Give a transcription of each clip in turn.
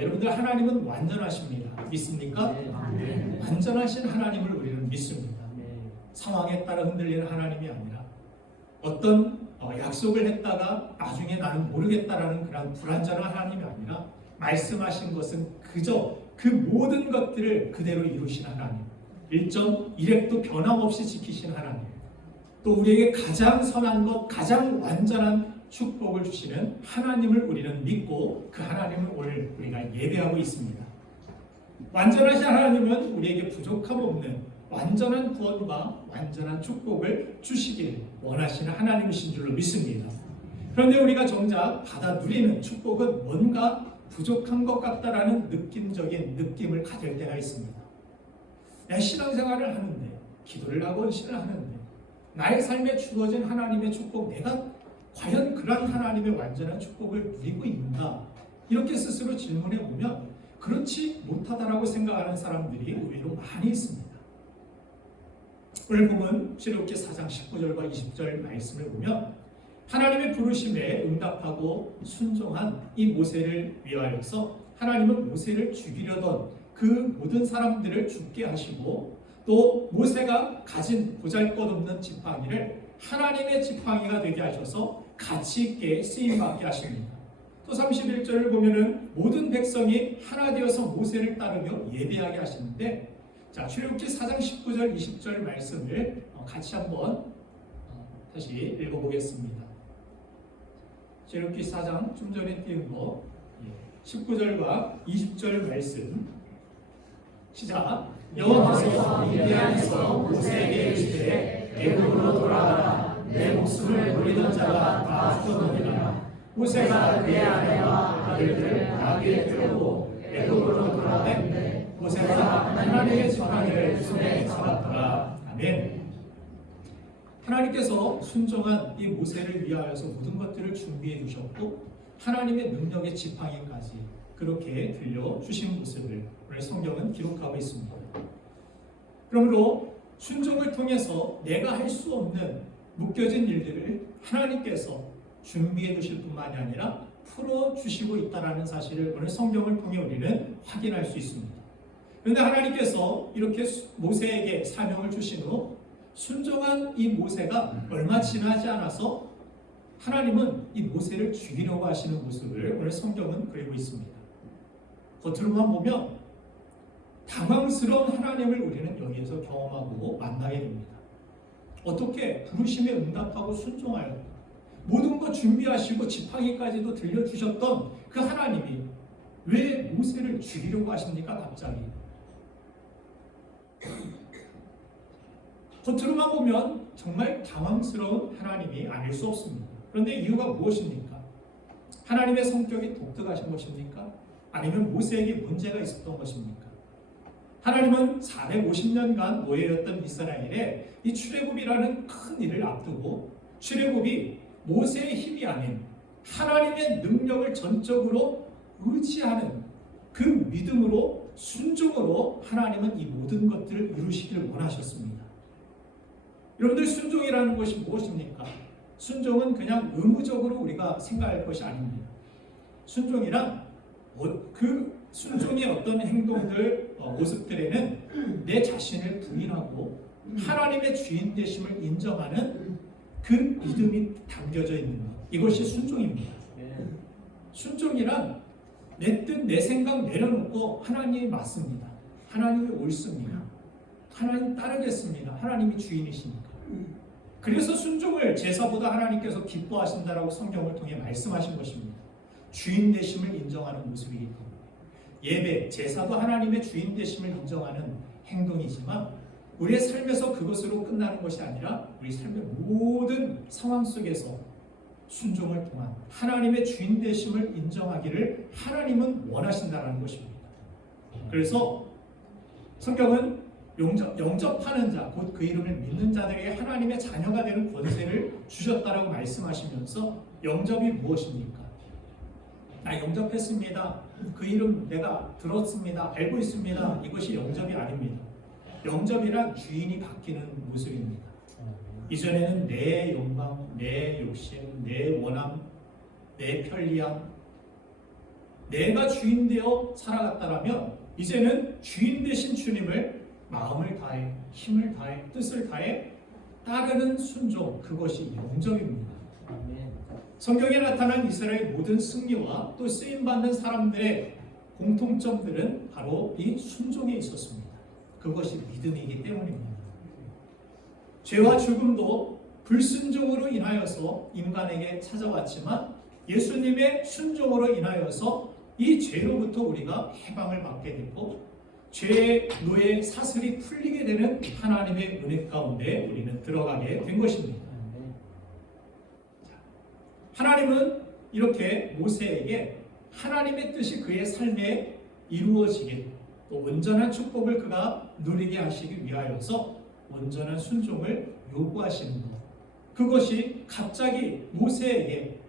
여러분들 하나님은 완전하십니다. 믿습니까? 네. 완전하신 하나님을 우리는 믿습니다. 상황에 따라 흔들리는 하나님이 아니라 어떤 약속을 했다가 나중에 나는 모르겠다라는 그런 불완전한 하나님이 아니라 말씀하신 것은 그저 그 모든 것들을 그대로 이루신 하나님, 일점 일획도 변함없이 지키신 하나님, 또 우리에게 가장 선한 것, 가장 완전한 축복을 주시는 하나님을 우리는 믿고 그 하나님을 오늘 우리가 예배하고 있습니다. 완전하신 하나님은 우리에게 부족함 없는 완전한 구원과 완전한 축복을 주시길 원하시는 하나님이신 줄로 믿습니다. 그런데 우리가 정작 받아 누리는 축복은 뭔가 부족한 것 같다라는 느낌적인 느낌을 가질 때가 있습니다. 내 신앙생활을 하는데, 기도를 하고 헌신을 하는데, 나의 삶에 주어진 하나님의 축복, 내가 과연 그런 하나님의 완전한 축복을 누리고 있는가? 이렇게 스스로 질문해 보면 그렇지 못하다라고 생각하는 사람들이 의외로 많이 있습니다. 오늘 보면 출애굽기 4장 19절과 20절 말씀을 보면 하나님의 부르심에 응답하고 순종한 이 모세를 위하여서 하나님은 모세를 죽이려던 그 모든 사람들을 죽게 하시고 또 모세가 가진 보잘것없는 지팡이를 하나님의 지팡이가 되게 하셔서 가치 있게 쓰임받게 하십니다. 또 31절을 보면은 모든 백성이 하나 되어서 모세를 따르며 예배하게 하시는데, 자, 출애굽기 4장 19절 20절 말씀을 같이 한번 다시 읽어보겠습니다. 출애굽기 4장 좀 전에 띄운 거 19절과 20절 말씀 시작. 여호와께서 미디안에서 모세에게 이르시되 애굽으로 돌아가라. 내 목숨을 노리던 자가 다 죽었느니라. 모세가 그의 아내와 아들들 나귀에 태우고 애굽으로 돌아가는데 모세가 하나님의 지팡이를 손에 잡았더라. 아멘. 하나님께서 순종한 이 모세를 위하여서 모든 것들을 준비해 주셨고 하나님의 능력의 지팡이까지 그렇게 들려주신 모습을 오늘 성경은 기록하고 있습니다. 그러므로 순종을 통해서 내가 할 수 없는 묶여진 일들을 하나님께서 준비해 주실 뿐만이 아니라 풀어주시고 있다는 사실을 오늘 성경을 통해 우리는 확인할 수 있습니다. 그런데 하나님께서 이렇게 모세에게 사명을 주신 후 순종한 이 모세가 얼마 지나지 않아서 하나님은 이 모세를 죽이려고 하시는 모습을 오늘 성경은 그리고 있습니다. 겉으로만 보면 당황스러운 하나님을 우리는 여기에서 경험하고 만나게 됩니다. 어떻게 부르심에 응답하고 순종하여 모든 것 준비하시고 지팡이까지도 들려주셨던 그 하나님이 왜 모세를 죽이려고 하십니까? 갑자기. 겉으로만 보면 정말 당황스러운 하나님이 아닐 수 없습니다. 그런데 이유가 무엇입니까? 하나님의 성격이 독특하신 것입니까? 아니면 모세에게 문제가 있었던 것입니까? 하나님은 450년간 노예였던 이스라엘에 이 출애굽이라는 큰 일을 앞두고 출애굽이 모세의 힘이 아닌 하나님의 능력을 전적으로 의지하는 그 믿음으로 순종으로 하나님은 이 모든 것들을 이루시기를 원하셨습니다. 여러분들 순종이라는 것이 무엇입니까? 순종은 그냥 의무적으로 우리가 생각할 것이 아닙니다. 순종이란 그 순종의 어떤 행동들, 모습들에는 내 자신을 부인하고 하나님의 주인 되심을 인정하는 그 믿음이 담겨져 있는 것. 이것이 순종입니다. 순종이란 내 뜻, 내 생각 내려놓고 하나님이 맞습니다. 하나님이 옳습니다. 하나님 따르겠습니다. 하나님이 주인이시니까. 그래서 순종을 제사보다 하나님께서 기뻐하신다라고 성경을 통해 말씀하신 것입니다. 주인 되심을 인정하는 모습이기 때문에. 예배, 제사도 하나님의 주인 되심을 인정하는 행동이지만 우리의 삶에서 그것으로 끝나는 것이 아니라 우리 삶의 모든 상황 속에서 순종을 통한 하나님의 주인 되심을 인정하기를 하나님은 원하신다는 것입니다. 그래서 성경은 영접하는 자, 곧 그 이름을 믿는 자들에게 하나님의 자녀가 되는 권세를 주셨다라고 말씀하시면서 영접이 무엇입니까? 나 영접했습니다. 그 이름 내가 들었습니다. 알고 있습니다. 이것이 영접이 아닙니다. 영접이란 주인이 바뀌는 모습입니다. 이전에는 내 영광, 내 욕심, 내 원함, 내 편리함, 내가 주인 되어 살아갔다라면 이제는 주인 되신 주님을 마음을 다해, 힘을 다해, 뜻을 다해 따르는 순종, 그것이 영접입니다. 성경에 나타난 이스라엘의 모든 승리와 또 쓰임받는 사람들의 공통점들은 바로 이 순종에 있었습니다. 그것이 믿음이기 때문입니다. 죄와 죽음도 불순종으로 인하여서 인간에게 찾아왔지만 예수님의 순종으로 인하여서 이 죄로부터 우리가 해방을 받게 되고 죄의 노예 사슬이 풀리게 되는 하나님의 은혜 가운데 우리는 들어가게 된 것입니다. 하나님은 이렇게 모세에게 하나님의 뜻이 그의 삶에 이루어지게 또 온전한 축복을 그가 누리게 하시기 위하여서 온전한 순종을 요구하시는 것, 그것이 갑자기 모세에게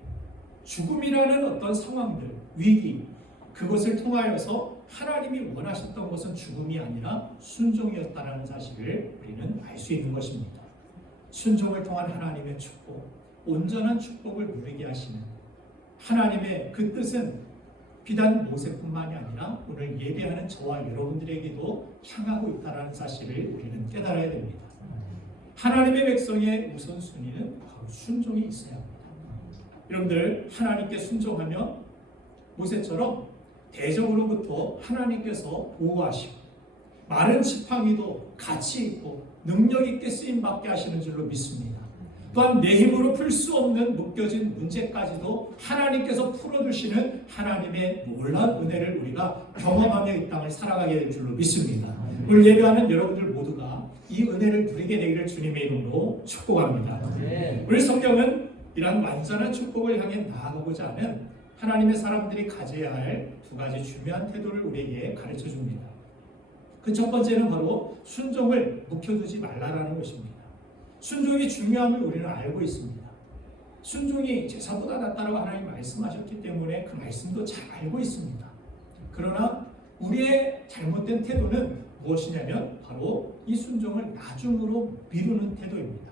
죽음이라는 어떤 상황들, 위기, 그것을 통하여서 하나님이 원하셨던 것은 죽음이 아니라 순종이었다는 사실을 우리는 알 수 있는 것입니다. 순종을 통한 하나님의 축복, 온전한 축복을 누리게 하시는 하나님의 그 뜻은 비단 모세뿐만이 아니라 오늘 예배하는 저와 여러분들에게도 향하고 있다는 사실을 우리는 깨달아야 됩니다. 하나님의 백성의 우선순위는 바로 순종이 있어야 합니다. 여러분들, 하나님께 순종하며 모세처럼 대적으로부터 하나님께서 보호하시고 마른 지팡이도 가치 있고 능력 있게 쓰임받게 하시는 줄로 믿습니다. 또한 내 힘으로 풀 수 없는 묶여진 문제까지도 하나님께서 풀어주시는 하나님의 놀라운 은혜를 우리가 경험하며 이 땅을 살아가게 될 줄로 믿습니다. 오늘 예배하는 여러분들 모두가 이 은혜를 누리게 되기를 주님의 이름으로 축복합니다. 우리 성경은 이러한 완전한 축복을 향해 나아가고자 하는 하나님의 사람들이 가져야 할 두 가지 중요한 태도를 우리에게 가르쳐 줍니다. 그 첫 번째는 바로 순종을 묵혀두지 말라라는 것입니다. 순종이 중요함을 우리는 알고 있습니다. 순종이 제사보다 낫다라고 하나님 말씀하셨기 때문에 그 말씀도 잘 알고 있습니다. 그러나 우리의 잘못된 태도는 무엇이냐면 바로 이 순종을 나중으로 미루는 태도입니다.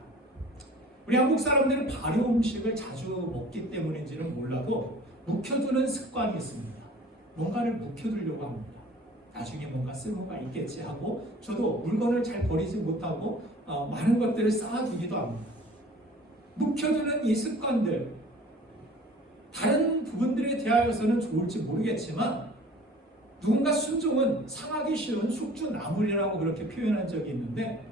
우리 한국 사람들은 발효 음식을 자주 먹기 때문인지는 몰라도 묵혀두는 습관이 있습니다. 뭔가를 묵혀두려고 합니다. 나중에 뭔가 쓸모가 있겠지 하고 저도 물건을 잘 버리지 못하고 많은 것들을 쌓아두기도 합니다. 묵혀두는 이 습관들, 다른 부분들에 대하여서는 좋을지 모르겠지만 누군가 순종은 상하기 쉬운 숙주나물이라고 그렇게 표현한 적이 있는데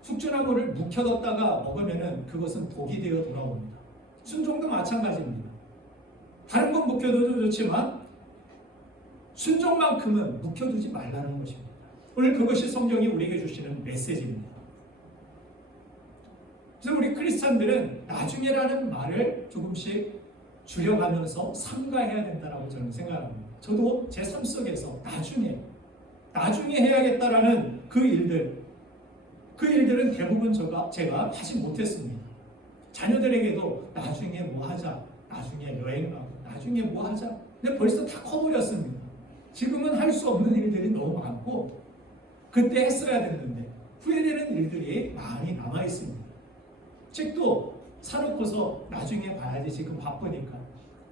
숙주나물을 묵혀뒀다가 먹으면 그것은 독이 되어 돌아옵니다. 순종도 마찬가지입니다. 다른 건 묵혀둬도 좋지만 순종만큼은 묵혀두지 말라는 것입니다. 오늘 그것이 성경이 우리에게 주시는 메시지입니다. 그래서 우리 크리스찬들은 나중에라는 말을 조금씩 줄여가면서 삼가해야 된다고 저는 생각합니다. 저도 제 삶 속에서 나중에 해야겠다라는 그 일들은 대부분 제가 하지 못했습니다. 자녀들에게도 나중에 뭐 하자, 나중에 여행 가고, 나중에 뭐 하자. 근데 벌써 다 커버렸습니다. 지금은 할 수 없는 일들이 너무 많고 그때 했어야 됐는데 후회되는 일들이 많이 남아 있습니다. 책도 사놓고서 나중에 봐야지 지금 바쁘니까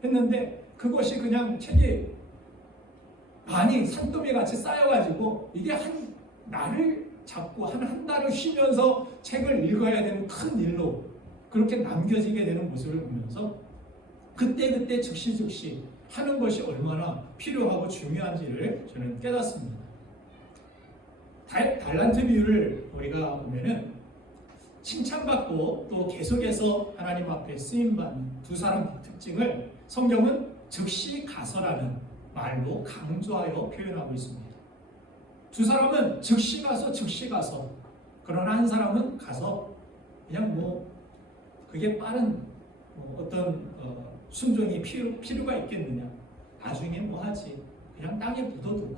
했는데 그것이 그냥 책이 많이 산더미 같이 쌓여가지고 이게 한 날을 잡고 한 달을 쉬면서 책을 읽어야 되는 큰 일로 그렇게 남겨지게 되는 모습을 보면서 그때 즉시 하는 것이 얼마나 필요하고 중요한지를 저는 깨닫습니다. 달란트 비유를 우리가 보면은 칭찬받고 또 계속해서 하나님 앞에 쓰임받는 두 사람의 특징을 성경은 즉시 가서라는 말로 강조하여 표현하고 있습니다. 두 사람은 즉시 가서 그러나 한 사람은 가서 그냥 그게 빠른 어떤 순종이 필요가 있겠느냐, 나중에 뭐 하지, 그냥 땅에 묻어두고.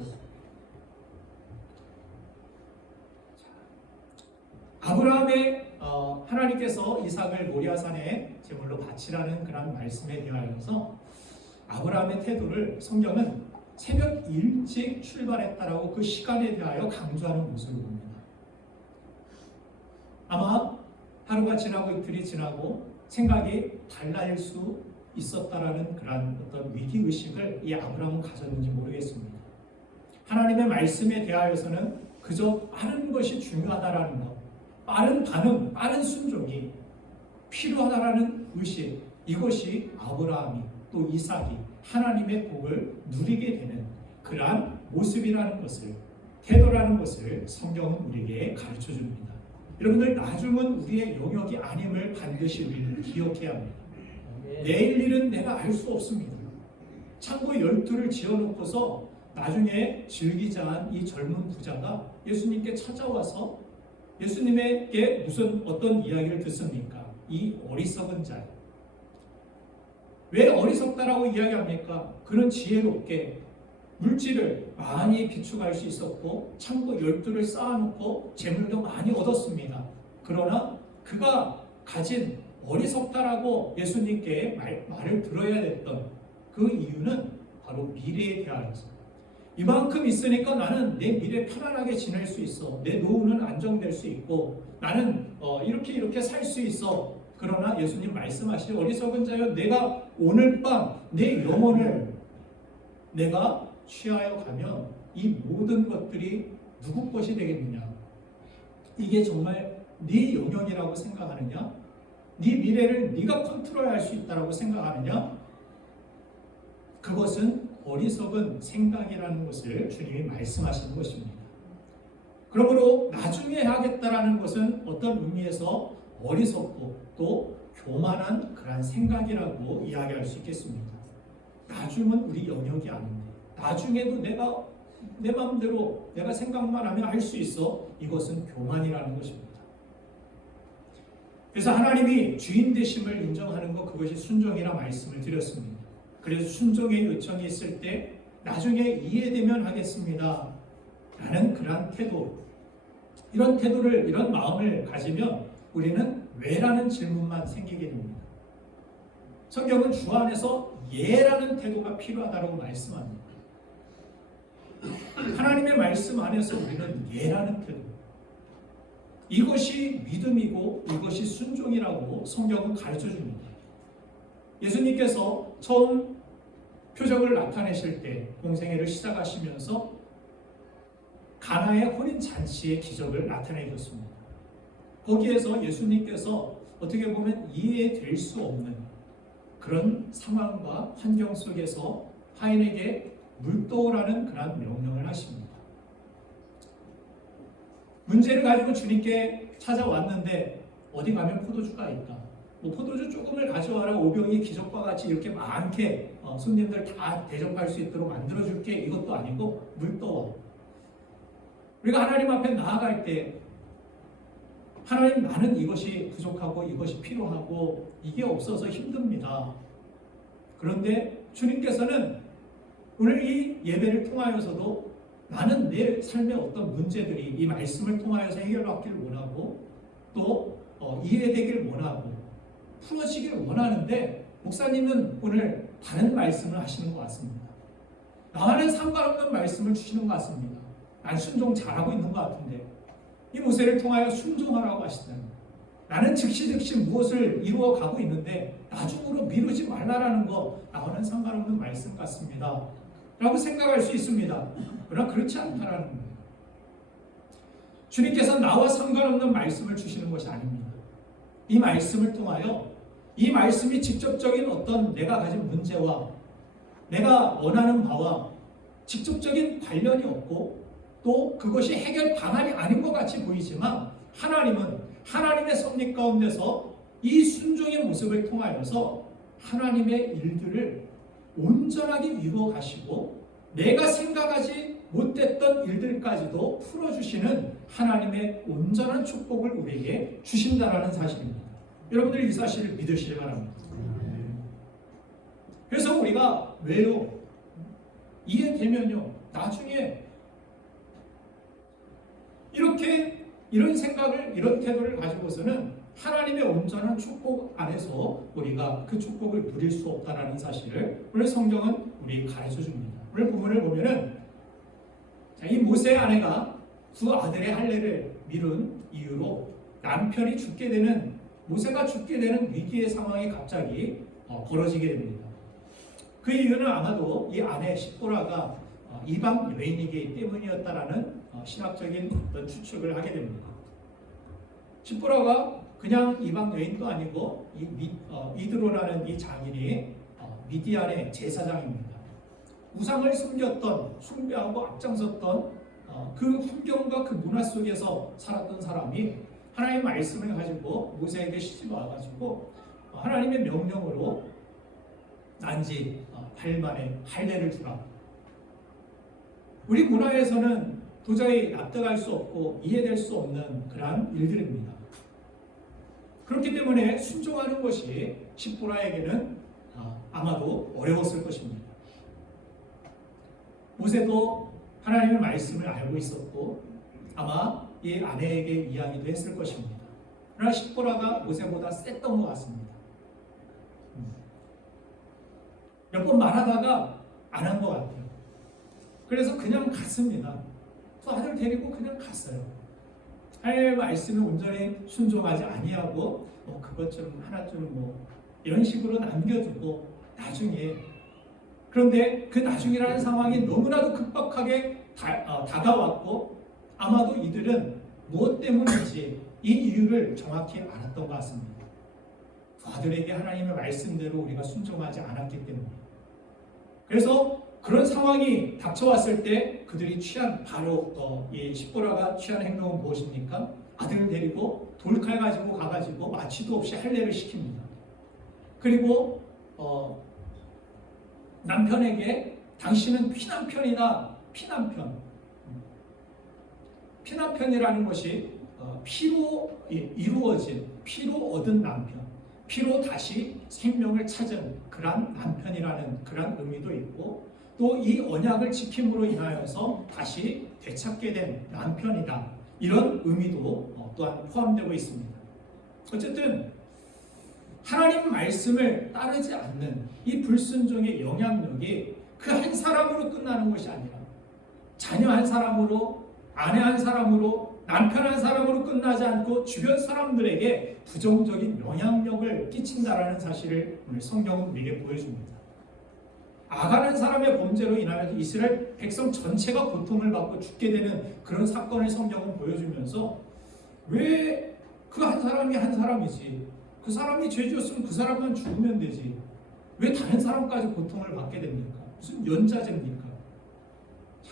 아브라함의 하나님께서 이삭을 모리아산에 제물로 바치라는 그런 말씀에 대하여서 아브라함의 태도를 성경은 새벽 일찍 출발했다라고 그 시간에 대하여 강조하는 모습을 봅니다. 아마 하루가 지나고 이틀이 지나고 생각이 달라질 수 있었다라는 그런 어떤 위기 의식을 이 아브라함은 가졌는지 모르겠습니다. 하나님의 말씀에 대하여서는 그저 빠른 것이 중요하다라는 것, 빠른 반응, 빠른 순종이 필요하다라는 의식, 이것이 아브라함이 또 이삭이 하나님의 복을 누리게 되는 그러한 모습이라는 것을, 태도라는 것을 성경은 우리에게 가르쳐 줍니다. 여러분들, 나중은 우리의 영역이 아님을 반드시 우리는 기억해야 합니다. 내일 일은 내가 알 수 없습니다. 창고 12를 지어놓고서 나중에 즐기자한 이 젊은 부자가 예수님께 찾아와서 예수님에게 무슨 어떤 이야기를 듣습니까? 이 어리석은 자. 왜 어리석다라고 이야기합니까? 그는 지혜롭게 물질을 많이 비축할 수 있었고 창고 12를 쌓아놓고 재물도 많이 얻었습니다. 그러나 그가 가진 어리석다라고 예수님께 말을 들어야 됐던 그 이유는 바로 미래에 대하여서, 이만큼 있으니까 나는 내 미래 편안하게 지낼 수 있어, 내 노후는 안정될 수 있고 나는 이렇게 살 수 있어. 그러나 예수님 말씀하시죠. 어리석은 자여, 내가 오늘 밤 내 영혼을 내가 취하여 가면 이 모든 것들이 누구 것이 되겠느냐? 이게 정말 네 영역이라고 생각하느냐? 네 미래를 네가 컨트롤할 수 있다고 생각하느냐? 그것은 어리석은 생각이라는 것을 주님이 말씀하시는 것입니다. 그러므로 나중에 하겠다라는 것은 어떤 의미에서 어리석고 또 교만한 그러한 생각이라고 이야기할 수 있겠습니다. 나중은 우리 영역이 아닌데, 나중에도 내가 내 마음대로 내가 생각만 하면 할 수 있어. 이것은 교만이라는 것입니다. 그래서 하나님이 주인 되심을 인정하는 것, 그것이 순종이라 말씀을 드렸습니다. 그래서 순종의 요청이 있을 때 나중에 이해되면 하겠습니다 라는 그러한 태도, 이런 태도를, 이런 마음을 가지면 우리는 왜라는 질문만 생기게 됩니다. 성경은 주 안에서 예라는 태도가 필요하다고 말씀합니다. 하나님의 말씀 안에서 우리는 예라는 태도, 이것이 믿음이고 이것이 순종이라고 성경은 가르쳐 줍니다. 예수님께서 처음 표적을 나타내실 때 공생애를 시작하시면서 가나의 혼인 잔치의 기적을 나타내셨습니다. 거기에서 예수님께서 어떻게 보면 이해될 수 없는 그런 상황과 환경 속에서 화인에게 물 떠오라는 그런 명령을 하십니다. 문제를 가지고 주님께 찾아왔는데 어디 가면 포도주가 있다, 포도주 조금을 가져와라, 오병이 기적과 같이 이렇게 많게 손님들 다 대접할 수 있도록 만들어줄게, 이것도 아니고 물 떠와. 우리가 하나님 앞에 나아갈 때 하나님, 나는 이것이 부족하고 이것이 필요하고 이게 없어서 힘듭니다. 그런데 주님께서는 오늘 이 예배를 통하여서도 나는 내 삶의 어떤 문제들이 이 말씀을 통하여서 해결받기를 원하고 또 이해되기를 원하고 풀어지기를 원하는데, 목사님은 오늘 다른 말씀을 하시는 것 같습니다. 나와는 상관없는 말씀을 주시는 것 같습니다. 난 순종 잘하고 있는 것 같은데 이 모세를 통하여 순종하라고 하시다는, 나는 즉시 무엇을 이루어 가고 있는데 나중으로 미루지 말라라는 거 나와는 상관없는 말씀 같습니다 라고 생각할 수 있습니다. 그러나 그렇지 않다라는 거예요. 주님께서 나와 상관없는 말씀을 주시는 것이 아닙니다. 이 말씀을 통하여, 이 말씀이 직접적인 어떤 내가 가진 문제와 내가 원하는 바와 직접적인 관련이 없고 또 그것이 해결 방안이 아닌 것 같이 보이지만, 하나님은 하나님의 섭리 가운데서 이 순종의 모습을 통하여서 하나님의 일들을 온전하게 이루어 가시고 내가 생각하지 못했던 일들까지도 풀어주시는 하나님의 온전한 축복을 우리에게 주신다라는 사실입니다. 여러분들 이 사실을 믿으시기 바랍니다. 그래서 우리가 왜요? 이해되면요, 나중에 이런 생각을, 이런 태도를 가지고서는 하나님의 온전한 축복 안에서 우리가 그 축복을 누릴 수 없다는 사실을 오늘 성경은 우리 가르쳐 줍니다. 오늘 본문을 보면은 이 모세의 아내가 두 아들의 할례를 미룬 이유로 남편이 죽게 되는, 모세가 죽게 되는 위기의 상황이 갑자기 벌어지게 됩니다. 그 이유는 아마도 이 아내 십보라가 이방 여인이기 때문이었다라는 신학적인 어떤 추측을 하게 됩니다. 십보라가 그냥 이방 여인도 아니고 이드로라는 이 장인이 미디안의 제사장입니다. 우상을 숨겼던, 숭배하고 앞장섰던 그 환경과 그 문화 속에서 살았던 사람이 하나님의 말씀을 가지고 모세에게 시집 와가지고 하나님의 명령으로 난지 8만에 할례를 주라. 우리 문화에서는 도저히 납득할 수 없고 이해될 수 없는 그러한 일들입니다. 그렇기 때문에 순종하는 것이 십보라에게는 아마도 어려웠을 것입니다. 모세도 하나님의 말씀을 알고 있었고 아마 이 아내에게 이야기도 했을 것입니다. 그러나 십보라가 모세보다 셌던 것 같습니다. 몇 번 말하다가 안 한 것 같아요. 그래서 그냥 갔습니다. 또 아들 데리고 그냥 갔어요. 하나님의 말씀을 온전히 순종하지 아니하고 그것 좀 하나 좀 이런 식으로 남겨두고 나중에, 그런데 그 나중이라는 상황이 너무나도 급박하게 다가왔고 아마도 이들은 무엇 때문인지 이 이유를 정확히 알았던 것 같습니다. 아들에게 하나님의 말씀대로 우리가 순종하지 않았기 때문에. 그래서 그런 상황이 닥쳐왔을 때 그들이 취한 바로 이 십보라가 취한 행동은 무엇입니까? 아들을 데리고 돌칼 가지고 가가지고 마취도 없이 할례를 시킵니다. 그리고 남편에게 당신은 피남편이다. 피남편이라는 것이 피로 이루어진, 피로 얻은 남편, 피로 다시 생명을 찾은 그런 남편이라는 그런 의미도 있고, 또 이 언약을 지킴으로 인하여서 다시 되찾게 된 남편이다, 이런 의미도 또한 포함되고 있습니다. 어쨌든 하나님 말씀을 따르지 않는 이 불순종의 영향력이 그 한 사람으로 끝나는 것이 아니라 자녀 한 사람으로, 아내 한 사람으로, 남편 한 사람으로 끝나지 않고 주변 사람들에게 부정적인 영향력을 끼친다라는 사실을 오늘 성경은 우리에게 보여줍니다. 아가는 사람의 범죄로 인하여 이스라엘 백성 전체가 고통을 받고 죽게 되는 그런 사건을 성경은 보여주면서 왜 그 한 사람이 한 사람이지, 그 사람이 죄 지었으면 그 사람만 죽으면 되지, 왜 다른 사람까지 고통을 받게 됩니까? 무슨 연자제입니까?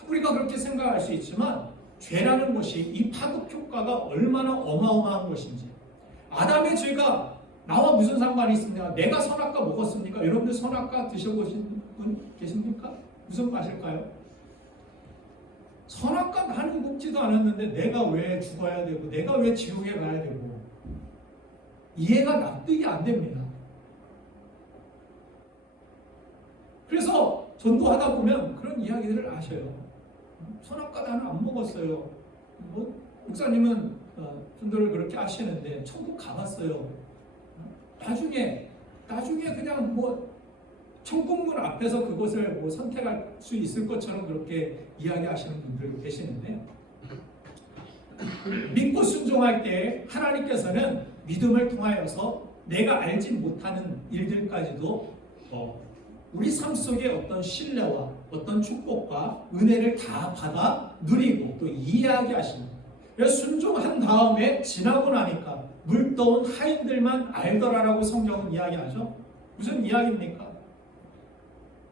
우리가 그렇게 생각할 수 있지만 죄라는 것이 이 파급 효과가 얼마나 어마어마한 것인지, 아담의 죄가 나와 무슨 상관이 있습니까? 내가 선악과 먹었습니까? 여러분들 선악과 드셔보신 분 계십니까? 무슨 맛일까요? 선악과 나는 먹지도 않았는데 내가 왜 죽어야 되고 내가 왜 지옥에 가야 되고, 이해가 납득이 안 됩니다. 그래서 전도하다 보면 그런 이야기들을 아셔요. 선악과 나는 안 먹었어요. 목사님은 전도를 그렇게 하시는데 천국 가봤어요. 나중에 그냥 천국문 앞에서 그것을 선택할 수 있을 것처럼 그렇게 이야기하시는 분들도 계시는데요. 믿고 순종할 때 하나님께서는 믿음을 통하여서 내가 알지 못하는 일들까지도 우리 삶 속에 어떤 신뢰와 어떤 축복과 은혜를 다 받아 누리고 또 이해하게 하십니다. 그래서 순종한 다음에 지나고 나니까 물떠온 하인들만 알더라라고 성경은 이야기하죠. 무슨 이야기입니까?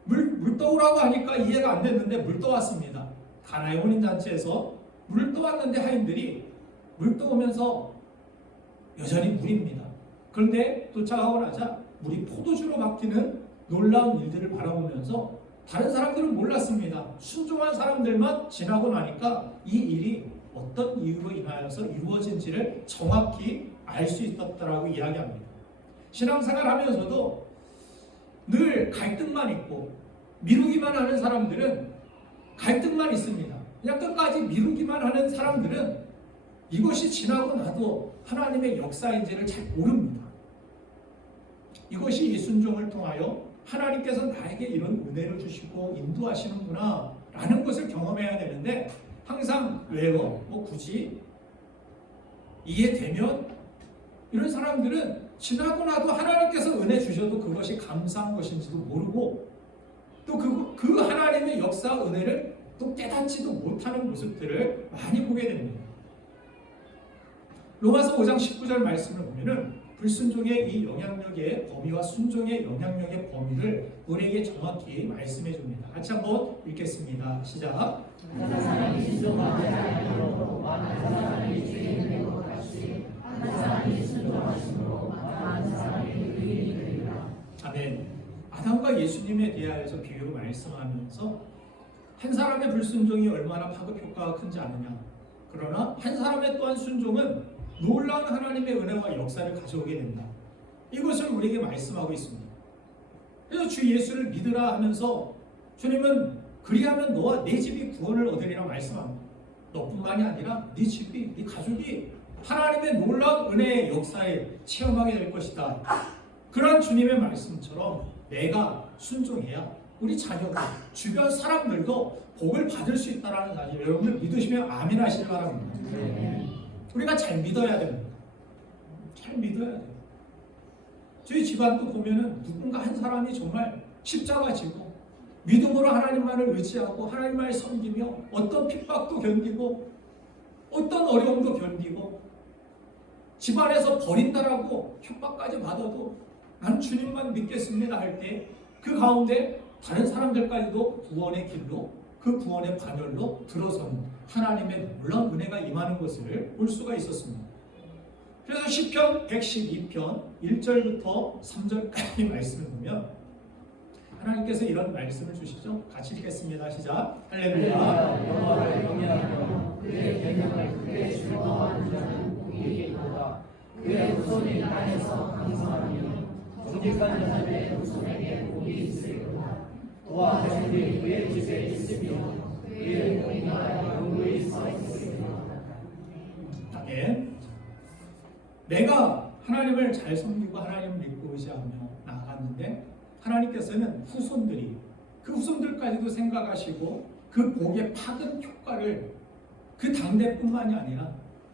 물떠오라고 하니까 이해가 안 됐는데 물떠왔습니다. 가나의 혼인잔치에서 물떠왔는데 하인들이 물떠오면서 여전히 물입니다. 그런데 도착하고 나자 물이 포도주로 바뀌는 놀라운 일들을 바라보면서 다른 사람들은 몰랐습니다. 순종한 사람들만 지나고 나니까 이 일이 어떤 이유로 인하여서 이루어진지를 정확히 알 수 있었다라고 이야기합니다. 신앙생활 하면서도 늘 갈등만 있고 미루기만 하는 사람들은 갈등만 있습니다. 그냥 끝까지 미루기만 하는 사람들은 이것이 지나고 나도 하나님의 역사인지를 잘 모릅니다. 이것이 이 순종을 통하여 하나님께서 나에게 이런 은혜를 주시고 인도하시는구나 라는 것을 경험해야 되는데, 항상 왜요? 굳이 이해되면, 이런 사람들은 지나고 나도 하나님께서 은혜 주셔도 그것이 감사한 것인지도 모르고 또 그 하나님의 역사 은혜를 또 깨닫지도 못하는 모습들을 많이 보게 됩니다. 로마서 5장 19절 말씀을 보면은 불순종의 이 영향력의 범위와 순종의 영향력의 범위를 우리에게 정확히 말씀해 줍니다. 같이 한번 읽겠습니다. 시작. 한 사람이 순종하지 아니하므로 많은 사람이 죄인이 된 것 같이 한 사람이 순종하심으로 많은 사람이 의인이 되리라. 아멘. 아담과 예수님에 대하여서 비유로 말씀하면서 한 사람의 불순종이 얼마나 파급 효과가 큰지 아느냐. 그러나 한 사람의 또한 순종은 놀라운 하나님의 은혜와 역사를 가져오게 된다. 이것을 우리에게 말씀하고 있습니다. 그래서 주 예수를 믿으라 하면서 주님은 그리하면 너와 네 집이 구원을 얻으리라 말씀합니다. 너뿐만이 아니라 네 집이, 네 가족이 하나님의 놀라운 은혜의 역사에 체험하게 될 것이다. 그런 주님의 말씀처럼 내가 순종해야 우리 자녀들, 주변 사람들도 복을 받을 수 있다는 사실 여러분들 믿으시면 아멘 하시기 바랍니다. 우리가 잘 믿어야 됩니다. 잘 믿어야 돼요. 저희 집안도 보면은 누군가 한 사람이 정말 십자가 지고 믿음으로 하나님만을 의지하고 하나님만을 섬기며 어떤 핍박도 견디고 어떤 어려움도 견디고 집안에서 버린다라고 협박까지 받아도 난 주님만 믿겠습니다 할 때 그 가운데 다른 사람들까지도 구원의 길로 그 구원의 반열로 들어서는 하나님의 놀라운 은혜가 임하는 것을 볼 수가 있었습니다. 그래서 시편 112편 1절부터 3절까지 말씀을 보면 하나님께서 이런 말씀을 주시죠. 같이 읽겠습니다. 시작. 할렐루야. 여호와를 경외하며 그의 계명을 크게 즐거워하는 자는 복이 있도다. 그의 후손이 땅에서 강성하며 정직한 자들의 후손에게 복이 있으리로다. 또한 자들이 그의 집에 있으며 그의 공의가 영구히 서 있으리로다. 아멘. 내가 하나님을 잘 섬기고 하나님을 믿고 의지하며 나아갔는데 하나님께서는 후손들이 그 후손들까지도 생각하시고 그 복의 파급 효과를 그 당대뿐만이 아니라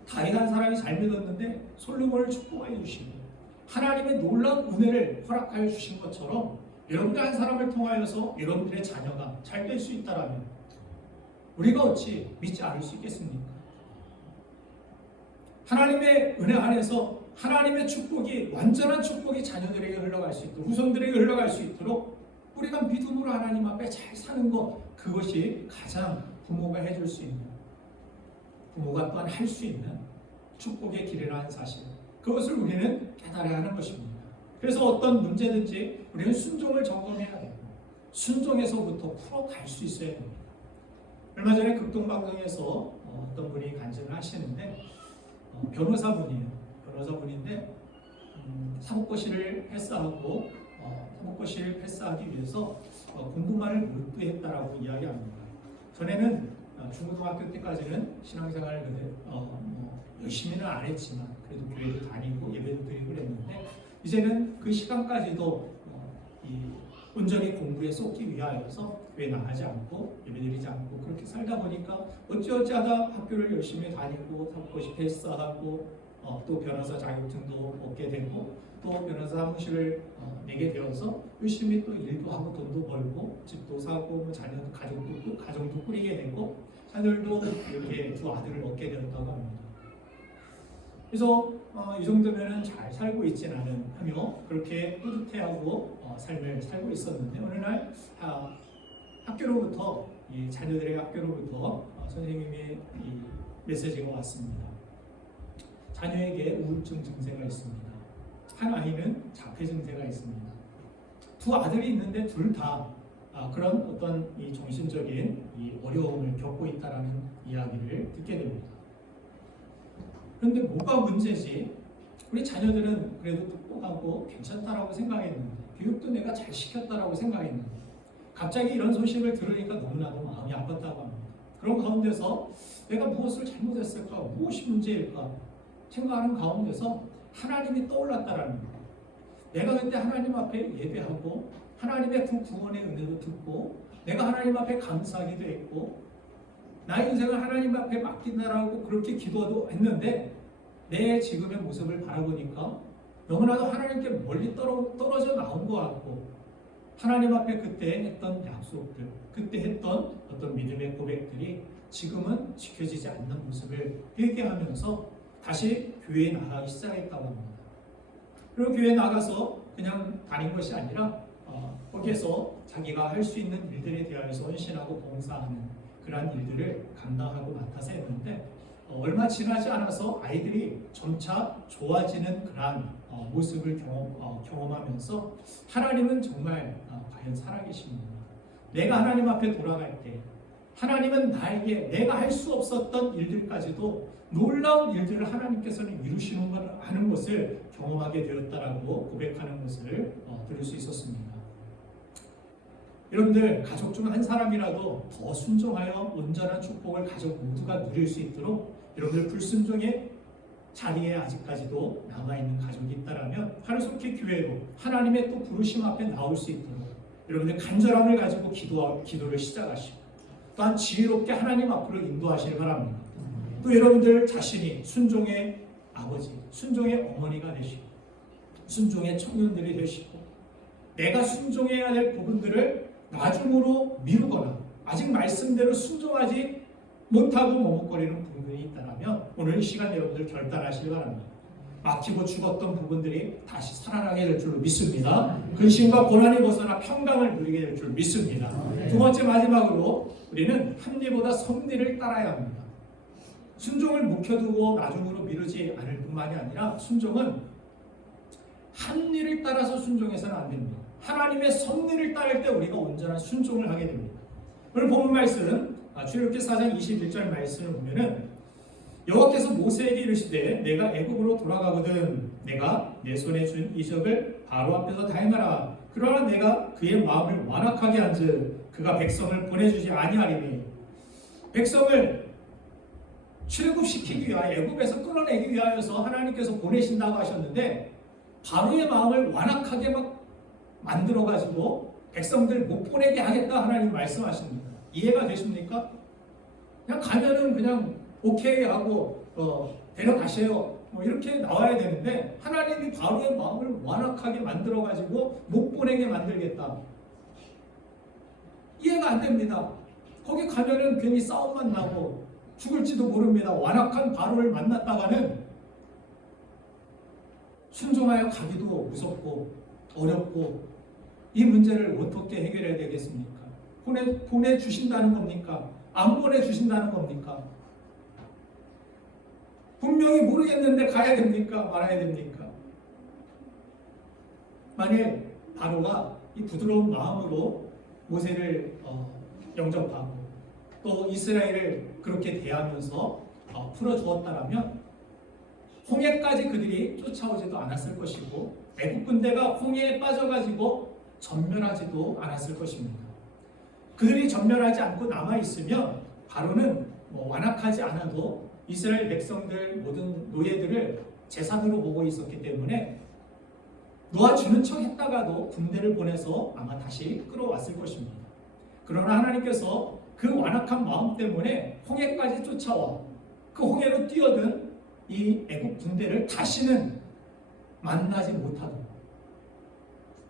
다윗 한 사람이 잘 믿었는데 솔로몬을 축복해 주시고 하나님의 놀라운 은혜를 허락하여 주신 것처럼 여러분들 한 사람을 통하여서 여러분들의 자녀가 잘 될 수 있다라면 우리가 어찌 믿지 않을 수 있겠습니까? 하나님의 은혜 안에서 하나님의 축복이 완전한 축복이 자녀들에게 흘러갈 수 있도록 후손들에게 흘러갈 수 있도록 우리가 믿음으로 하나님 앞에 잘 사는 것 그것이 가장 부모가 해줄 수 있는 부모가 또한 할 수 있는 축복의 길이라는 사실 그것을 우리는 깨달아야 하는 것입니다. 그래서 어떤 문제든지 우리는 순종을 점검해야 되고 순종에서부터 풀어갈 수 있어야 됩니다. 얼마 전에 극동방송에서 어떤 분이 간증을 하시는데 변호사분이에요. 변호사분인데 사법고시를 패스하고 사법고시를 패스하기 위해서 공부만을 몰두했다라고 이야기합니다. 전에는 중고등학교 때까지는 신앙생활을 열심히는 안 했지만 그래도 교회도 다니고 예배도 드리고 그랬는데 이제는 그 시간까지도 온전히 공부에 쏟기 위하여서 교회 나가지 않고 예배드리지 않고 그렇게 살다 보니까 어찌어찌하다 학교를 열심히 다니고 사법고시 패스하고 또 변호사 자격증도 얻게 되고 또 변호사 사무실을 내게 되어서 열심히 또 일도 하고 돈도 벌고 집도 사고 뭐 자녀도 가정도 꾸리게 되고 자녀들도 이렇게 두 아들을 얻게 되었다고 합니다. 그래서 이 정도면은 잘 살고 있진 않으며 그렇게 뿌듯해하고 삶을 살고 있었는데 어느 날 학교로부터 이 자녀들의 학교로부터 선생님의 이 메시지가 왔습니다. 자녀에게 우울증 증세가 있습니다. 한 아이는 자폐 증세가 있습니다. 두 아들이 있는데 둘 다 그런 어떤 이 정신적인 이 어려움을 겪고 있다라는 이야기를 듣게 됩니다. 그런데 뭐가 문제지? 우리 자녀들은 그래도 똑똑하고 괜찮다라고 생각했는데 교육도 내가 잘 시켰다라고 생각했는데 갑자기 이런 소식을 들으니까 너무나도 마음이 아팠다고 합니다. 그런 가운데서 내가 무엇을 잘못했을까? 무엇이 문제일까? 생각하는 가운데서 하나님이 떠올랐다라는 거예요. 내가 그때 하나님 앞에 예배하고 하나님의 그 구원의 은혜도 듣고 내가 하나님 앞에 감사하기도 했고 나의 인생을 하나님 앞에 맡긴다라고 그렇게 기도도 했는데 내 지금의 모습을 바라보니까 너무나도 하나님께 멀리 떨어져 나온 것 같고 하나님 앞에 그때 했던 약속들, 그때 했던 어떤 믿음의 고백들이 지금은 지켜지지 않는 모습을 회개하면서 다시 교회에 나가기 시작했다고 합니다. 그리고 교회에 나가서 그냥 다닌 것이 아니라 거기에서 자기가 할 수 있는 일들에 대하여서 헌신하고 봉사하는 그러한 일들을 감당하고 맡아서 했는데 얼마 지나지 않아서 아이들이 점차 좋아지는 그러한 모습을 경험하면서 하나님은 정말 과연 살아계십니다. 내가 하나님 앞에 돌아갈 때 하나님은 나에게 내가 할 수 없었던 일들까지도 놀라운 일들을 하나님께서는 이루시는 것을 경험하게 되었다라고 고백하는 것을 들을 수 있었습니다. 여러분들 가족 중 한 사람이라도 더 순종하여 온전한 축복을 가족 모두가 누릴 수 있도록 여러분들 불순종의 자리에 아직까지도 남아있는 가족이 있다면 하루속히 교회로 하나님의 또 부르심 앞에 나올 수 있도록 여러분들 간절함을 가지고 기도를 시작하시고 또한 지혜롭게 하나님 앞으로 인도하시길 바랍니다. 또 여러분들 자신이 순종의 아버지, 순종의 어머니가 되시고 순종의 청년들이 되시고 내가 순종해야 될 부분들을 나중으로 미루거나 아직 말씀대로 순종하지 못하고 머뭇거리는 부분이 있다면 오늘 이 시간 여러분들 결단하시기 바랍니다. 막히고 죽었던 부분들이 다시 살아나게 될 줄로 믿습니다. 근심과 고난이 벗어나 평강을 누리게 될 줄 믿습니다. 두 번째 마지막으로 우리는 합리보다 섭리를 따라야 합니다. 순종을 묵혀두고 나중으로 미루지 않을 뿐만이 아니라 순종은 합리를 따라서 순종해서는 안 됩니다. 하나님의 섭리를 따를 때 우리가 온전한 순종을 하게 됩니다. 오늘 본문 말씀 출애굽기 4장 21절 말씀을 보면은 여호와께서 모세에게 이르시되 내가 애굽으로 돌아가거든 내가 내 손에 준 이적을 바로 앞에서 다 행하라. 그러나 내가 그의 마음을 완악하게 한즉 그가 백성을 보내주지 아니하리니 백성을 출애굽시키기 위하여 애굽에서 끌어내기 위하여서 하나님께서 보내신다고 하셨는데 바로의 마음을 완악하게 막 만들어가지고 백성들 못 보내게 하겠다 하나님 말씀하십니다. 이해가 되십니까? 그냥 가면은 그냥 오케이 하고 데려가세요 이렇게 나와야 되는데 하나님이 바로의 마음을 완악하게 만들어가지고 못 보내게 만들겠다. 이해가 안 됩니다. 거기 가면은 괜히 싸움만 나고 죽을지도 모릅니다. 완악한 바로를 만났다가는 순종하여 가기도 무섭고 어렵고 이 문제를 어떻게 해결해야 되겠습니까? 보내주신다는 겁니까? 안 보내주신다는 겁니까? 분명히 모르겠는데 가야 됩니까? 말아야 됩니까? 만일 바로가 이 부드러운 마음으로 모세를 영접하고 또 이스라엘을 그렇게 대하면서 풀어주었다면 홍해까지 그들이 쫓아오지도 않았을 것이고 애국 군대가 홍해에 빠져가지고 전멸하지도 않았을 것입니다. 그들이 전멸하지 않고 남아있으면 바로는 완악하지 않아도 이스라엘 백성들 모든 노예들을 제사으로 보고 있었기 때문에 놓아주는 척 했다가도 군대를 보내서 아마 다시 끌어왔을 것입니다. 그러나 하나님께서 그 완악한 마음 때문에 홍해까지 쫓아와 그 홍해로 뛰어든 이 애국 군대를 다시는 만나지 못하도록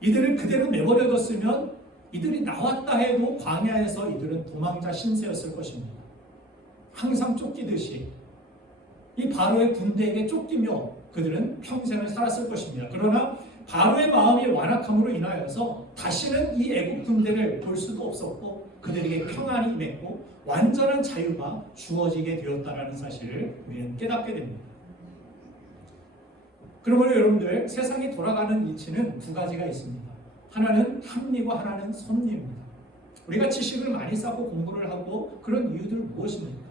이들을 그대로 내버려뒀으면 이들이 나왔다 해도 광야에서 이들은 도망자 신세였을 것입니다. 항상 쫓기듯이 이 바로의 군대에게 쫓기며 그들은 평생을 살았을 것입니다. 그러나 바로의 마음이 완악함으로 인하여서 다시는 이 애국 군대를 볼 수도 없었고 그들에게 평안이 임했고 완전한 자유가 주어지게 되었다는 사실을 우리는 깨닫게 됩니다. 그러므로 여러분들 세상이 돌아가는 이치는 두 가지가 있습니다. 하나는 합리고 하나는 섭리입니다. 우리가 지식을 많이 쌓고 공부를 하고 그런 이유들 무엇입니까?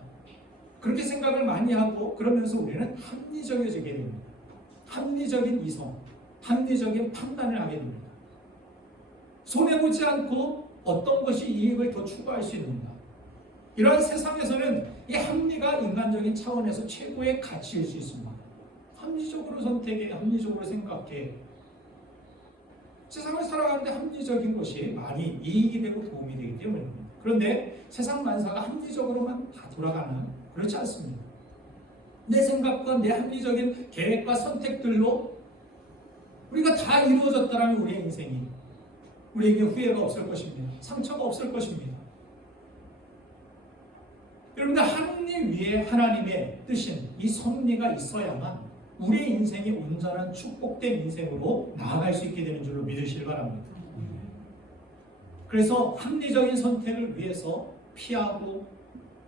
그렇게 생각을 많이 하고 그러면서 우리는 합리적이어지게 됩니다. 합리적인 이성, 합리적인 판단을 하게 됩니다. 손해보지 않고 어떤 것이 이익을 더 추구할 수 있는가? 이러한 세상에서는 이 합리가 인간적인 차원에서 최고의 가치일 수 있습니다. 합리적으로 선택해, 합리적으로 생각해. 세상을 살아가는데 합리적인 것이 많이 이익이 되고 도움이 되기 때문입니다. 그런데 세상 만사가 합리적으로만 다 돌아가는 그렇지 않습니다. 내 생각과 내 합리적인 계획과 선택들로 우리가 다 이루어졌다면 우리의 인생이 우리에게 후회가 없을 것입니다. 상처가 없을 것입니다. 여러분들 하나님 위에 하나님의 뜻인 이 섭리가 있어야만 우리의 인생이 온전한 축복된 인생으로 나아갈 수 있게 되는 줄로 믿으시길 바랍니다. 그래서 합리적인 선택을 위해서 피하고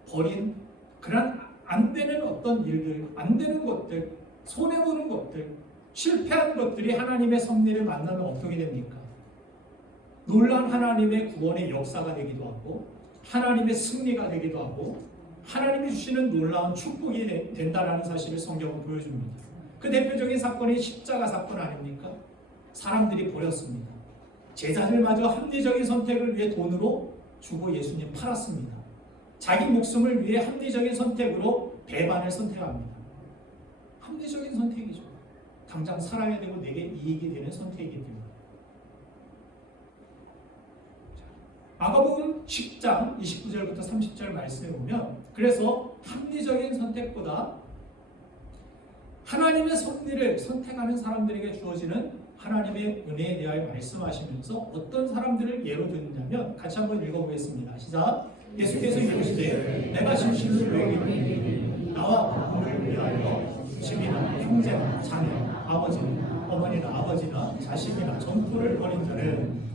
버린 그런 안 되는 어떤 일들, 안 되는 것들, 손해보는 것들, 실패한 것들이 하나님의 섭리를 만나면 어떻게 됩니까? 놀라운 하나님의 구원의 역사가 되기도 하고 하나님의 승리가 되기도 하고 하나님이 주시는 놀라운 축복이 된다라는 사실을 성경은 보여줍니다. 그 대표적인 사건이 십자가 사건 아닙니까? 사람들이 버렸습니다. 제자들마저 합리적인 선택을 위해 돈으로 주고 예수님 팔았습니다. 자기 목숨을 위해 합리적인 선택으로 배반을 선택합니다. 합리적인 선택이죠. 당장 살아야 되고 내게 이익이 되는 선택이기 때문에. 마가복음 10장 29절부터 30절 말씀에 보면 그래서 합리적인 선택보다 하나님의 섭리를 선택하는 사람들에게 주어지는 하나님의 은혜에 대하여 말씀하시면서 어떤 사람들을 예로 드느냐면 같이 한번 읽어보겠습니다. 시작. 예수께서 이르시되 내가 진실로 너희에게 이르노니 나와 복음을 위하여 집이나 형제나 자녀, 아버지나 어머니나 아버지나 자식이나 전토를 벌인 자는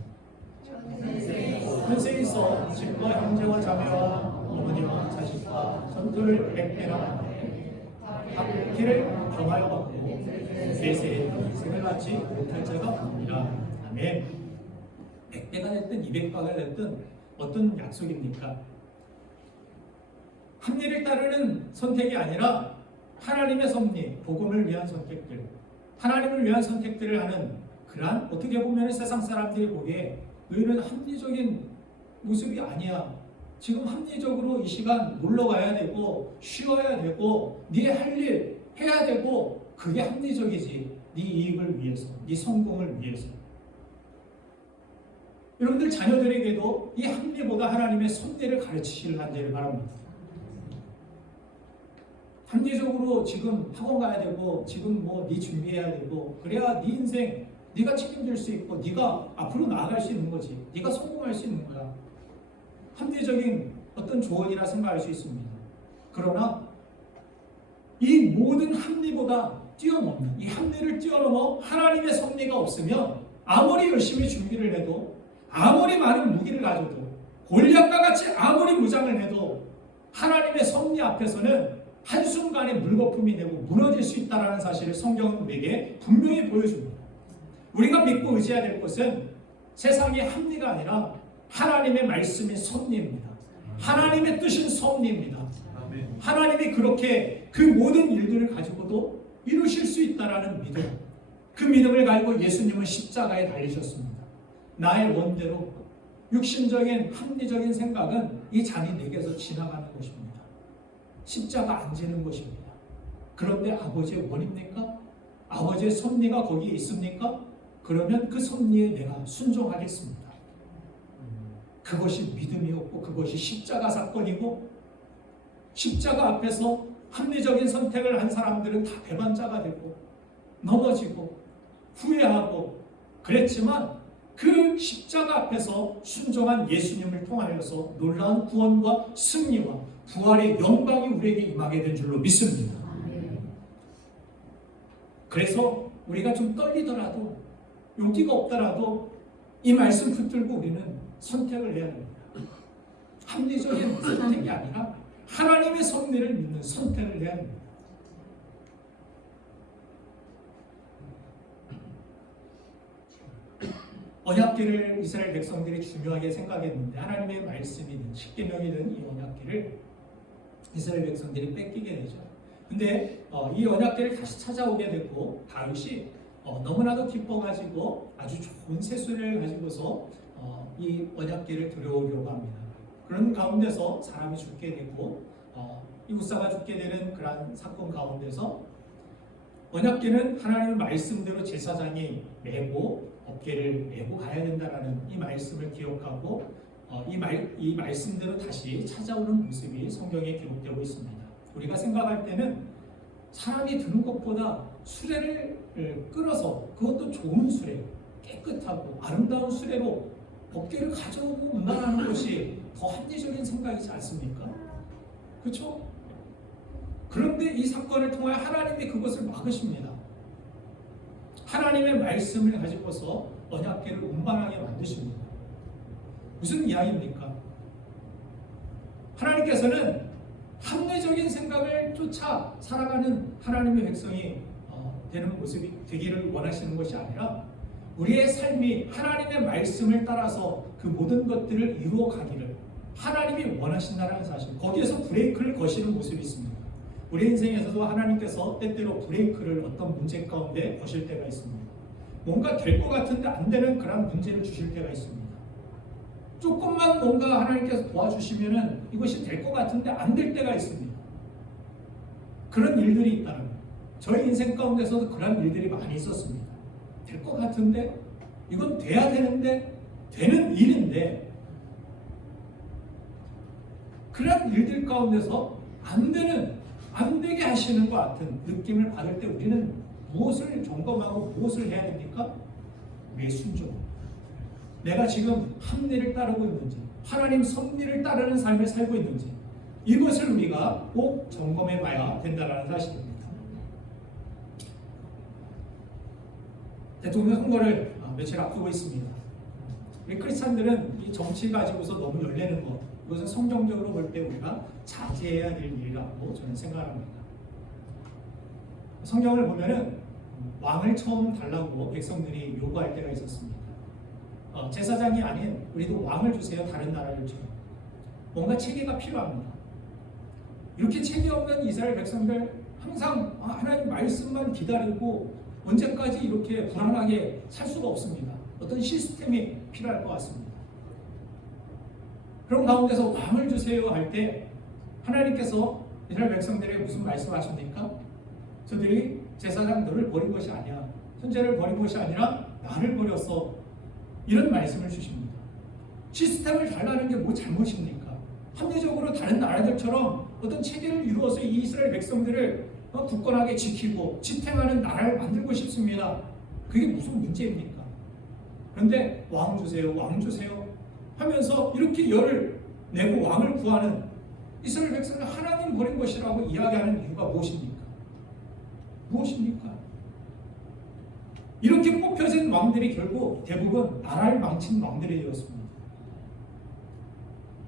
현세에 있어 집과 형제와 자매와 어머니와 자식과 전토를 100배나 박해를 경하여 받고 세세에 인생을 갖지 못할 자가 없느니라. 아멘. 100배가 됐든 200배가 됐든 어떤 약속입니까? 합리를 따르는 선택이 아니라 하나님의 섭리, 복음을 위한 선택들, 하나님을 위한 선택들을 하는 그러한 어떻게 보면 세상 사람들이 보기에 너희는 합리적인 모습이 아니야. 지금 합리적으로 이 시간 놀러 가야 되고 쉬어야 되고 네 할 일 해야 되고 그게 합리적이지. 네 이익을 위해서, 네 성공을 위해서. 여러분들 자녀들에게도 이 합리보다 하나님의 섭리를 가르치시길 간절히 바랍니다. 합리적으로 지금 학원 가야 되고 지금 뭐 네 준비해야 되고 그래야 네 인생 네가 책임질 수 있고 네가 앞으로 나아갈 수 있는 거지. 네가 성공할 수 있는 거야. 합리적인 어떤 조언이라 생각할 수 있습니다. 그러나 이 모든 합리보다 뛰어넘는 이 합리를 뛰어넘어 하나님의 섭리가 없으면 아무리 열심히 준비를 해도 아무리 많은 무기를 가져도 골리앗과 같이 아무리 무장을 해도 하나님의 섭리 앞에서는 한순간에 물거품이 되고 무너질 수 있다는 사실을 성경은 우리에게 분명히 보여줍니다. 우리가 믿고 의지해야 될 것은 세상의 합리가 아니라 하나님의 말씀의 섭리입니다. 하나님의 뜻인 섭리입니다. 하나님이 그렇게 그 모든 일들을 가지고도 이루실 수 있다는 믿음, 그 믿음을 가지고 예수님은 십자가에 달리셨습니다. 나의 원대로 육신적인 합리적인 생각은 이 잔이 내게서 지나가는 것입니다. 십자가 안 지는 것입니다. 그런데 아버지의 원입니까? 아버지의 섭리가 거기에 있습니까? 그러면 그 섭리에 내가 순종하겠습니다. 그것이 믿음이었고 그것이 십자가 사건이고 십자가 앞에서 합리적인 선택을 한 사람들은 다 배반자가 되고 넘어지고 후회하고 그랬지만 그 십자가 앞에서 순종한 예수님을 통하여서 놀라운 구원과 승리와 부활의 영광이 우리에게 임하게 된 줄로 믿습니다. 그래서 우리가 좀 떨리더라도 용기가 없더라도 이 말씀 붙들고 우리는 선택을 해야 합니다. 합리적인 선택이 아니라 하나님의 섭리를 믿는 선택을 해야 합니다. 언약궤를 이스라엘 백성들이 중요하게 생각했는데 하나님의 말씀이든 십계명이든 이 언약궤를 이스라엘 백성들이 뺏기게 되죠. 근데 이 언약궤를 다시 찾아오게 됐고 다윗이 너무나도 기뻐가지고 아주 좋은 새수를 가지고서 이 언약궤를 들여오려고 합니다. 그런 가운데서 사람이 죽게 되고 이웃사가 죽게 되는 그러한 사건 가운데서 언약궤는 하나님의 말씀대로 제사장이 메고 어깨를 메고 가야 된다라는 이 말씀을 기억하고 이 말씀대로 다시 찾아오는 모습이 성경에 기록되고 있습니다. 우리가 생각할 때는 사람이 드는 것보다 수레를 끌어서, 그것도 좋은 수레, 깨끗하고 아름다운 수레로 법궤를 가져오고 운반하는 것이 더 합리적인 생각이지 않습니까? 그렇죠? 그런데 이 사건을 통하여 하나님이 그것을 막으십니다. 하나님의 말씀을 가지고서 언약궤를 운반하게 만드십니다. 무슨 이야기입니까? 하나님께서는 합리적인 생각을 쫓아 살아가는 하나님의 백성이 되는 모습이 되기를 원하시는 것이 아니라 우리의 삶이 하나님의 말씀을 따라서 그 모든 것들을 이루어 가기를 하나님이 원하신다는 사실, 거기에서 브레이크를 거시는 모습이 있습니다. 우리 인생에서도 하나님께서 때때로 브레이크를 어떤 문제 가운데 거실 때가 있습니다. 뭔가 될 것 같은데 안 되는 그런 문제를 주실 때가 있습니다. 조금만 뭔가 하나님께서 도와주시면은 이것이 될 것 같은데 안 될 때가 있습니다. 그런 일들이 있다는 거예요. 저희 인생 가운데서도 그런 일들이 많이 있었습니다. 될 것 같은데, 이건 돼야 되는데, 되는 일인데, 그런 일들 가운데서 안 되게 하시는 것 같은 느낌을 받을 때 우리는 무엇을 점검하고 무엇을 해야 됩니까? 우리의 순종. 내가 지금 합리를 따르고 있는지, 하나님 섭리를 따르는 삶을 살고 있는지, 이것을 우리가 꼭 점검해 봐야 된다는 사실입니다. 대통령 선거를 며칠 앞두고 있습니다. 우리 크리스찬들은 이 정치 가지고서 너무 열내는 것, 이것은 성경적으로 볼 때 우리가 자제해야 될 일이라고 저는 생각합니다. 성경을 보면은 왕을 처음 달라고 백성들이 요구할 때가 있었습니다. 제사장이 아닌 우리도 왕을 주세요, 다른 나라들처럼. 뭔가 체계가 필요합니다. 이렇게 체계 없는 이스라엘 백성들 항상 하나님 말씀만 기다리고 언제까지 이렇게 불안하게 살 수가 없습니다. 어떤 시스템이 필요할 것 같습니다. 그런 가운데서 왕을 주세요 할 때 하나님께서 이스라엘 백성들에게 무슨 말씀하십니까? 저들이 제사장 너를 버린 것이 아니야, 선제를 버린 것이 아니라 나를 버렸어, 이런 말씀을 주십니다. 시스템을 달라는 게 뭐 잘못입니까? 합리적으로 다른 나라들처럼 어떤 체계를 이루어서 이 이스라엘 백성들을 굳건하게 지키고 지탱하는 나라를 만들고 싶습니다. 그게 무슨 문제입니까? 그런데 왕 주세요, 왕 주세요 하면서 이렇게 열을 내고 왕을 구하는 이스라엘 백성을 하나님 버린 것이라고 이야기하는 이유가 무엇입니까? 무엇입니까? 이렇게 뽑혀진 왕들이 결국 대부분 나라를 망친 왕들이 되었습니다.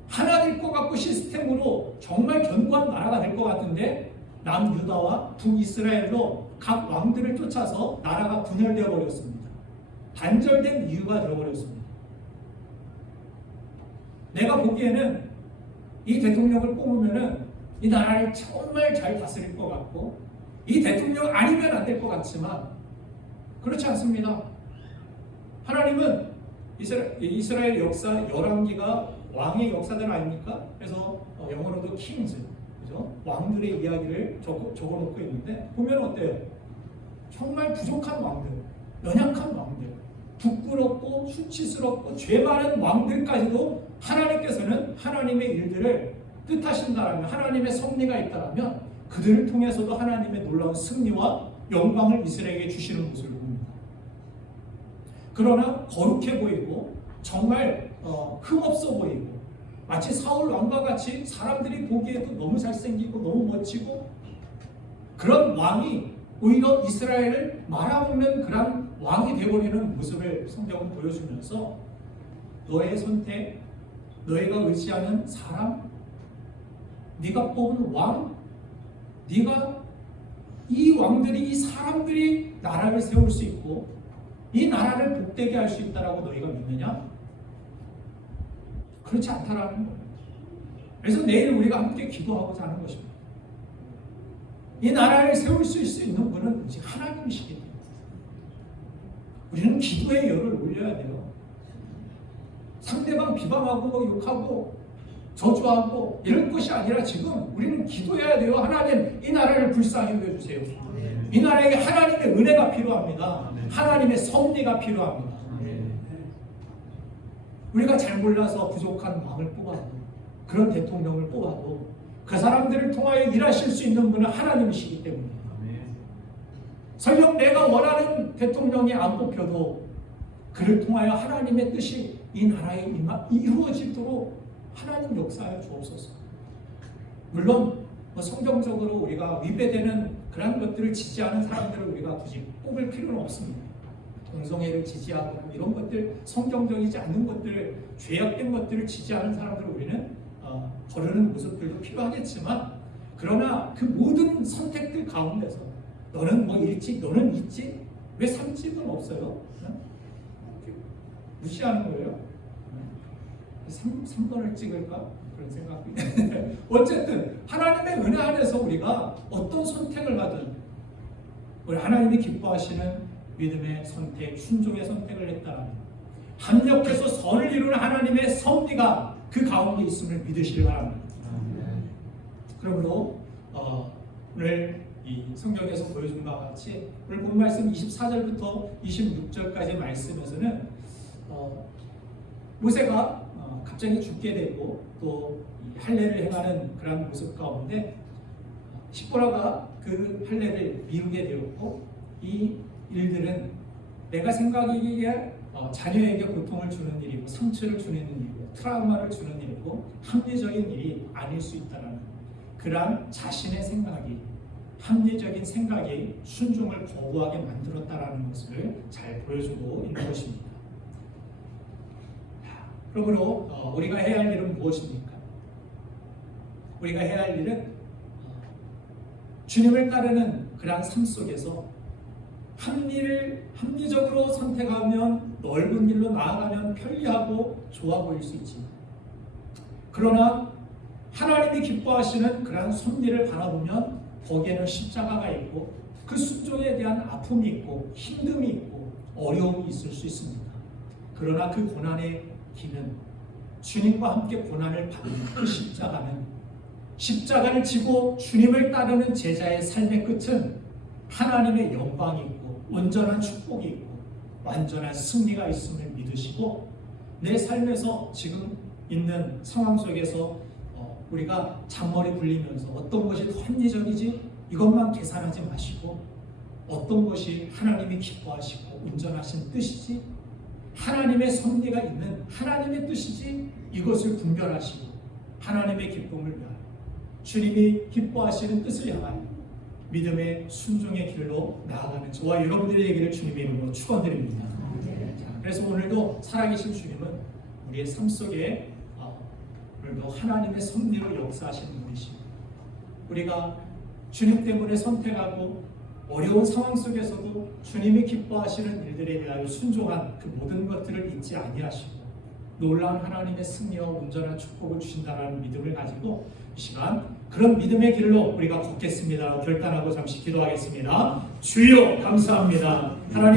하나 될 것 같고 시스템으로 정말 견고한 나라가 될 것 같은데 남유다와 북이스라엘로 각 왕들을 쫓아서 나라가 분열되어 버렸습니다. 단절된 이유가 되어버렸습니다. 내가 보기에는 이 대통령을 뽑으면은 이 나라를 정말 잘 다스릴 것 같고 이 대통령 아니면 안 될 것 같지만 그렇지 않습니다. 하나님은 이스라엘 역사 11기가 왕의 역사들 아닙니까? 그래서 영어로도 킹즈, 그죠? 왕들의 이야기를 적어놓고 있는데 보면 어때요? 정말 부족한 왕들, 연약한 왕들, 부끄럽고 수치스럽고 죄 많은 왕들까지도 하나님께서는 하나님의 일들을 뜻하신다라면, 하나님의 섭리가 있다라면 그들을 통해서도 하나님의 놀라운 승리와 영광을 이스라엘에게 주시는 모습을 봅니다. 그러나 거룩해 보이고 정말 흠없어 보이고 마치 사울 왕과 같이 사람들이 보기에도 너무 잘생기고 너무 멋지고 그런 왕이 오히려 이스라엘을 말아먹는 그런 왕이 되어버리는 모습을 성경은 보여주면서 너의 선택, 너희가 의지하는 사람, 네가 뽑은 왕, 네가 이 왕들이, 이 사람들이 나라를 세울 수 있고 이 나라를 복되게 할 수 있다라고 너희가 믿느냐? 그렇지 않다라는 거예요. 그래서 내일 우리가 함께 기도하고자 하는 것입니다. 이 나라를 세울 수 있는 분은 오직 하나님이시기 때문에 우리는 기도의 열을 올려야 돼요. 상대방 비방하고 욕하고 저주하고 이럴 것이 아니라 지금 우리는 기도해야 돼요. 하나님, 이 나라를 불쌍히 여겨주세요. 이 나라에게 하나님의 은혜가 필요합니다. 하나님의 섭리가 필요합니다. 우리가 잘 몰라서 부족한 왕을 뽑아도, 그런 대통령을 뽑아도 그 사람들을 통하여 일하실 수 있는 분은 하나님이시기 때문에 설령 내가 원하는 대통령이 안 뽑혀도 그를 통하여 하나님의 뜻이 이 나라에 이루어지도록 하나님 역사하여 주옵소서. 물론 성경적으로 우리가 위배되는 그런 것들을 지지하는 사람들을 우리가 굳이 뽑을 필요는 없습니다. 동성애를 지지하거나 이런 것들, 성경적이지 않는 것들, 죄악된 것들을 지지하는 사람들을 우리는 거르는 모습들도 필요하겠지만, 그러나 그 모든 선택들 가운데서 너는 뭐 일찍, 너는 있지? 왜 3집은 없어요? 무시하는 거예요? 3번을 찍을까? 그런 생각이 있는데 어쨌든 하나님의 은혜 안에서 우리가 어떤 선택을 하든 우리 하나님이 기뻐하시는 믿음의 선택, 순종의 선택을 했다면 합력해서 선을 이루는 하나님의 섭리가 그 가운데 있음을 믿으시기 바랍니다. 그러므로 오늘 이 성경에서 보여준 것과 같이 오늘 본 말씀 24절부터 26절까지 말씀에서는 모세가 갑자기 죽게 되고 또 할례를 행하는 그런 모습 가운데 십보라가 그 할례를 미루게 되었고, 이 일들은 내가 생각하기에 자녀에게 고통을 주는 일이고 상처를 주는 일이고 트라우마를 주는 일이고 합리적인 일이 아닐 수 있다는 그러한 자신의 생각이, 합리적인 생각이 순종을 거부하게 만들었다는 것을 잘 보여주고 있는 것입니다. 그러므로 우리가 해야 할 일은 무엇입니까? 우리가 해야 할 일은 주님을 따르는 그러한 삶 속에서 합리적으로 선택하면 넓은 길로 나아가면 편리하고 좋아 보일 수 있지만, 그러나 하나님이 기뻐하시는 그러한 섭리를 바라보면 거기에는 십자가가 있고 그 순종에 대한 아픔이 있고 힘듦이 있고 어려움이 있을 수 있습니다. 그러나 그 고난의 길은, 주님과 함께 고난을 받는 그 십자가를 지고 주님을 따르는 제자의 삶의 끝은 하나님의 영광이 있고 온전한 축복이 있고 완전한 승리가 있음을 믿으시고, 내 삶에서 지금 있는 상황 속에서 우리가 잔머리 굴리면서 어떤 것이 더 합리적이지 이것만 계산하지 마시고, 어떤 것이 하나님이 기뻐하시고 온전하신 뜻이지, 하나님의 섭리가 있는 하나님의 뜻이지, 이것을 분별하시고 하나님의 기쁨을 위하여 주님이 기뻐하시는 뜻을 향하여 믿음의 순종의 길로 나아가는 저와 여러분들의 얘기를 주님의 이름으로 축원드립니다. 그래서 오늘도 살아계신 주님은 우리의 삶 속에 오늘도 하나님의 섭리로 역사하시는 분이십니다. 우리가 주님 때문에 선택하고 어려운 상황 속에서도 주님이 기뻐하시는 일들에 대하여 순종한 그 모든 것들을 잊지 아니하시고 놀라운 하나님의 승리와 온전한 축복을 주신다는 믿음을 가지고 이 시간 그런 믿음의 길로 우리가 걷겠습니다. 결단하고 잠시 기도하겠습니다. 주여 감사합니다. 하나님